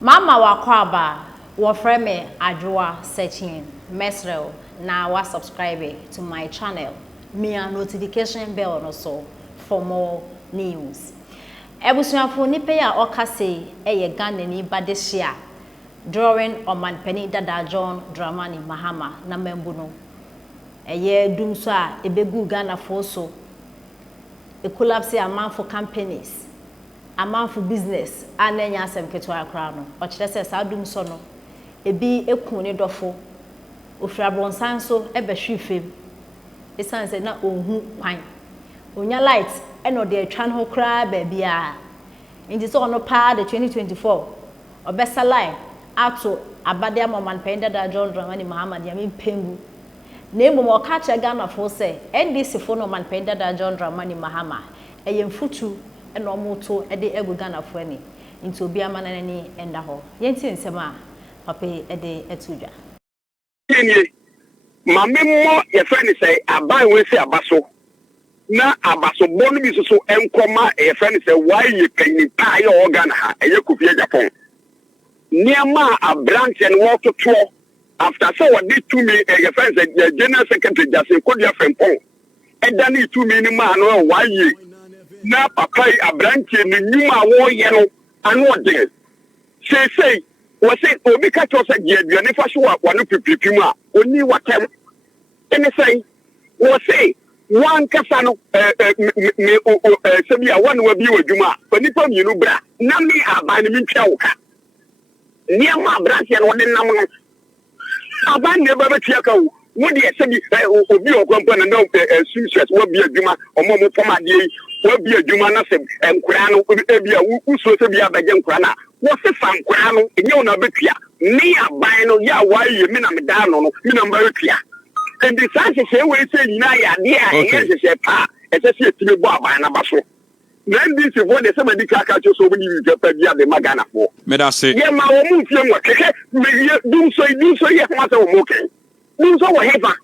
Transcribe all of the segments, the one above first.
Mama wakwaba wofreme adwoa searching mesrel na wa subscribe to my channel me a notification bell no so for more news. Ebusuafo nipe ya okase eye Ghana ni badehia drawing Oman Penny Dada John Dramani Mahama na membu no eye Dumsor a ebegu Ghana fo so e collapse amount for companies amount for business anenya asem keto akra no o kire se sa Dumsor no ebi ekun ni dofo ofra bronsan so ebehwe fem esanse na ohu kwan onya light eno de atwan ho kra ba bia indi so no pa the 2024 obesa line ato abade Oman Penny Dada John Dramani Mahama ya me pengu na emu mo ka che Ghana fo se NDC fo no Oman Penny Dada John Dramani Mahama eyemfutu eno moto ede egu Ghana fo ani nti obi amana ni enda ho yenti nsema papa ede etudwa yenie mame mo ye friend say aban we say abaso na abaso bonu bi so enkoma ye friend say why ye penny pa ye organ ha eye kofie Japan niama abranch and walk to after so what did to me ye friend say the general secretary just Kodia Frempong edani to me ni ma no why ye na papa abranch ni nyuma wo ye no anu ode say we say obi ka to say je aduane fa so wa no pipipi mu a oni watem ene say we say one kasa no me se bia one wa bi wadwuma oni pa mienu bra na me aban mi ntwa wo ka niam branch no de nam no aban ne ba betia ka wo de se bi obi okwampa na success wa bi adwuma omo mo pomade wa bi adwuma na se enkura no ebi a uso se bi abaje nkura na wo se fa nkura no enye na betua ni aban no ya wa ye mi na me da no mi na mba betua and the sanse se we say nyina ya de a enye se pa ese se etime bo aban na baso then this is what they say medical culture so many you get bia de magana for me da say ye ma wo mu fie mo keke me Dumsor ye kwa so mo ken Dumsor wo hefa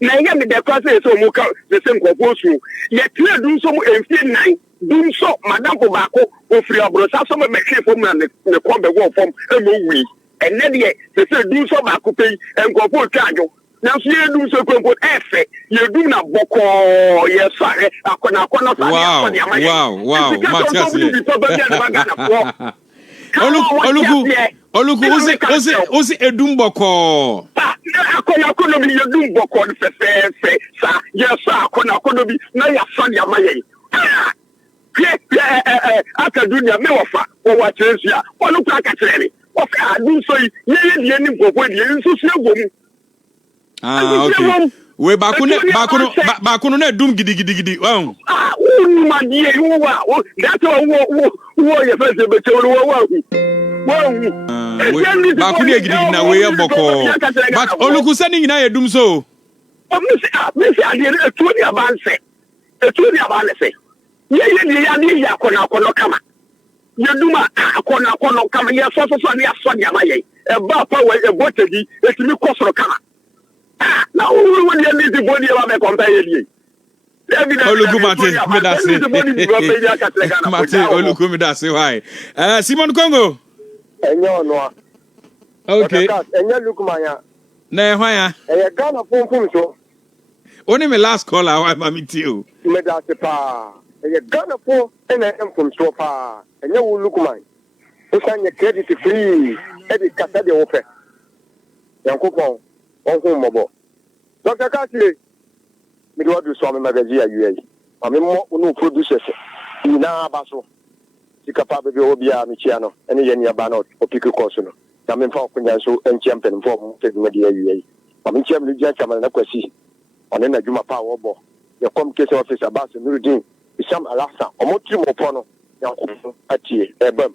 na ye me de kwa say so mo ka the same koposu ye tire Dumsor mo enfie nan Dumsor madam ko bako ofri abrosa so me mekwe fom na ne ko be wo fom e mo wi enne de se Dumsor bako pe enkopo twajo na so ye Dumsor konko efe ye dum na boko ye sare akona sare wow Matias Oluku ozi edum boko akona bi ye dum boko fe sa ye sa akona bi na ya fa ya maye aka dunia me wofa wo wa trensia wonu ka ka trene wo fa Dumsor ye die ni boko die nso su egom okay we bakunu na edum gidi wow ma die wo that wo ye fa se be chewo wo bakunu e gidi na we boko but Oluku sani nyina edum so me se ade etu ni abanse ye ya akona kama ye duma akona kama ye so ni aso ni amaye e ba pa we e botegi etimi kosoro kama na wo ni ni di body ba me compare ye Oluku Martin me da say Martin Oluku me da say why Simon Congo enyo no okay enyo Lukumanya na hwan ya Ghana pum so only my last call I want me to me da se pa Ghana pum ena pum so pa enyo Lukumanya usanye credit free e kata de ofe yankopon onhu mobo Dr. Kasile me do do so me magazi ayu ame mo no producers ina abaso sikapa be obi a me chia no ene ye nia ba no opiki course no na me fa okunya so enchia pen fo mo te me de ayu ame chia me dia chama na kwasi one na dwuma pa wo bo ye communication officer Bass Nurudin Isam Alasa omotri mo po no yankopon atie ebam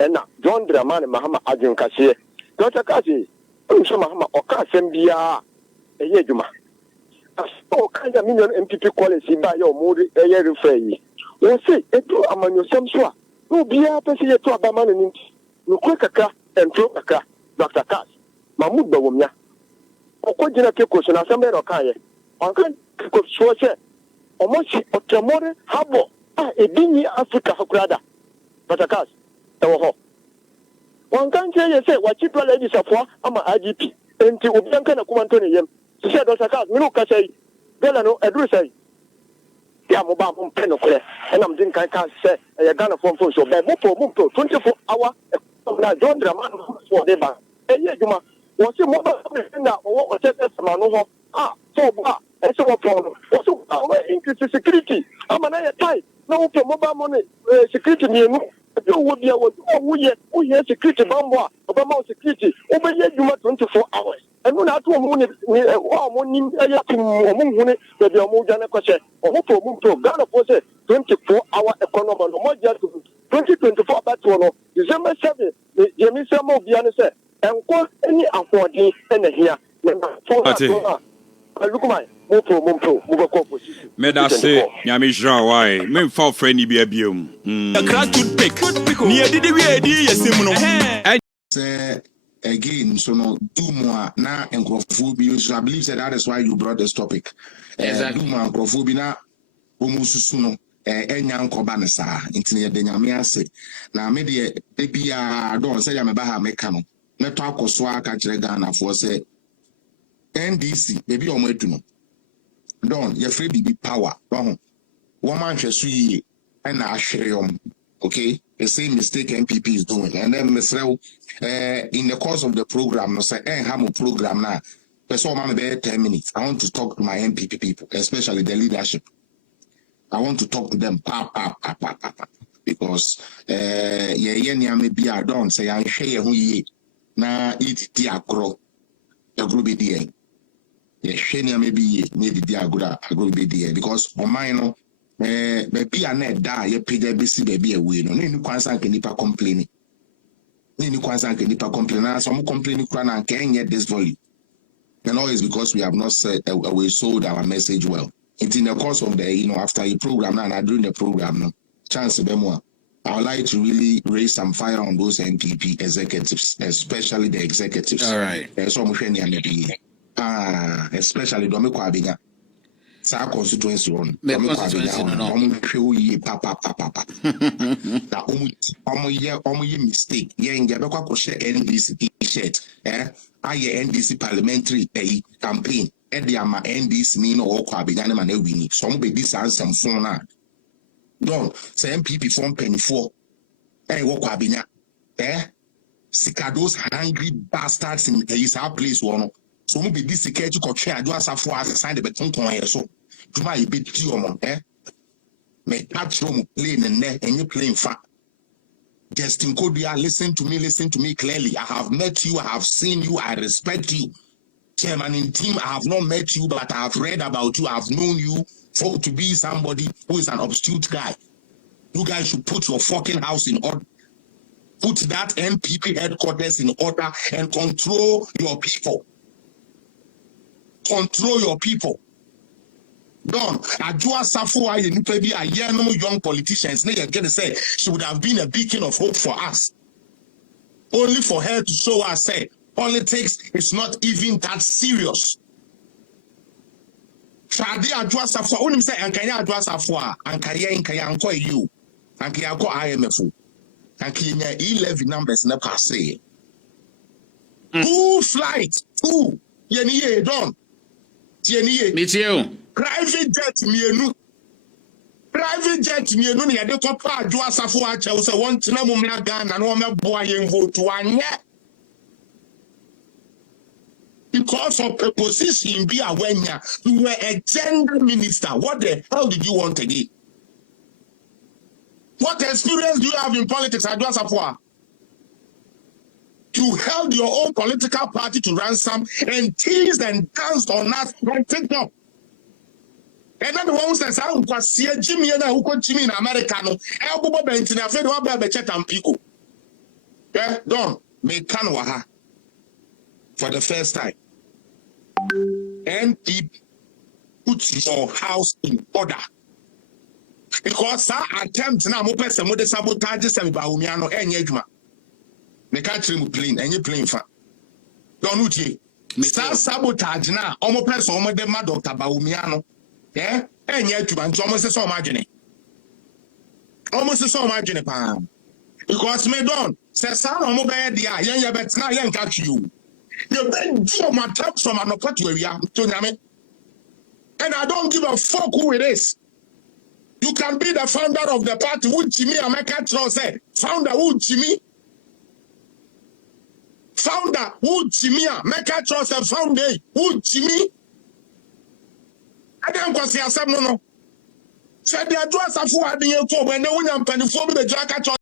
ena John Dramani Mahama ajun kase Dr. Kasile so Mahama oka sembia eye dwuma o kanja million MPP policy ba yo modi eye refer yi won say eto amanyosem so a no bia pese ye to abama ni no kwekaka entro kaka Dr. Kas Mahmud Bawumia okojina ke ko so na sembe ro kan ye on kan ko so se omochi otemore habo edini Africa hakurada Dr. Kas ewo ho One can't say what you ladies are for. I'm a IGP. And to Ubianka Kumantoni. She said, Dr. Kat, Minuka say, Delano, I do say. Yeah, mobile pen of clear. And I'm thinking I can't say a gun of phone so bad. Mupo, 24 hour. Don't drama for the bank. And yet, you was your mobile or what was man? So bad. And so problem. Also, our increase security. I'm an eye tight. No mobile money security near me. You would be we have security bomb, Obama security. Over here, you must 24 hours. And when I told money, morning, I have to move the Mujana Koshe, or move to Ghana for 24-hour economy, no more just 2024 battle, December 7, the Jamisa Mobiana said, and call any affording and here. Look my Medase, Yamisha, why? Men for friendly be a bium. A crack could pick. Near did we idea, Simon? Again, so no, do more now and crophobia. So I believe that is why you brought this topic. Do more crophobia, Umusuno, Enyan Kobanasa, Intinia de Yamiase. Now, maybe I don't say I'm a Baha Mecano. Not talk or swag at Regana for say NDC, maybe on way to know. Don't you're free be power. One man just see and I share okay, the same mistake MPP is doing, and then in the course of the program, no say, have a program now. That's all I'm about 10 minutes. I want to talk to my MPP people, especially the leadership. I want to talk to them, because maybe I don't say I share who ye na eat the agro, the group idea. Shania maybe need the agro be because on mine, baby, I net die, you pay the BC baby away. No, any concern can nipa complaining. Any concern can nipa complaining. Some complaining and can't get this volume. And always because we have not said we sold our message well. It's in the course of the, after a program and during the program, chance of more. I would like to really raise some fire on those NPP executives, especially the executives. All right. Especially Domiko Abiga. Sa constituency one. That mistake. NDC t-shirt. NDC parliamentary campaign. My NDC Nino or Abiga man winning. Some be this and some phone. Don't say MPP form penny for. Walk Abiga. Sika those hungry bastards in his place one. So maybe this security control do as a for as sign the beton so do my bit you me touch room playing and you playing fat. Justin Kodia, listen to me clearly. I have met you, I have seen you, I respect you. Chairman in team, I have not met you, but I have read about you, I have known you for to be somebody who is an obstinate guy. You guys should put your fucking house in order. Put that NPP headquarters in order and control your people. Control your people. Don't. Ajua Safua, you maybe a young politicians. They are gonna say she would have been a beacon of hope for us. Only for her to show us, say, politics is not even that serious. Shadi Ajua Safua, only say, Ankaya Ajua Safua, Ankaya Anko you, Ankaya go IMF, Ankaya 11 numbers in the passe. 2 flights, 2. Yeniye, don't. Meet you. Private jet mienu ni ade kopa adu asafo a che so won tena mum na Ghana na o meboa yen vote anye because of a position be awenya you were a gender minister. What the hell did you want again? What experience do you have in politics, adu asafo? You held your own political party to ransom and teased and danced on us on TikTok. And then the one who says, I was see Jimmy and who could Jimmy in America. No, Elbow Benton, I feel about the chat and people. Yeah, don't make Kanwaha for the first time. And put your house in order. Because our attempt now, more person with the sabotage and Baumiano and Yegma. Me can't remove plane and you playing fat. Don't you? Start sabotage now. Almost person, almost the mad Dr. Baumiano. Yeah, and yet you want almost so imagine. Almost so imagine, Pam. Because me don't Says son or mobile dia yen bet na yen catch you. You been do my tap from an opportunity where we are to Name. And I don't give a fuck who it is. You can be the founder of the party who Jimmy Ameka Tro said. Founder who Jimmy. Founder who Jimmy Ameka Tro said founder who Jimmy. I don't consider some no. Said the address of who are the when no one can perform the jacket.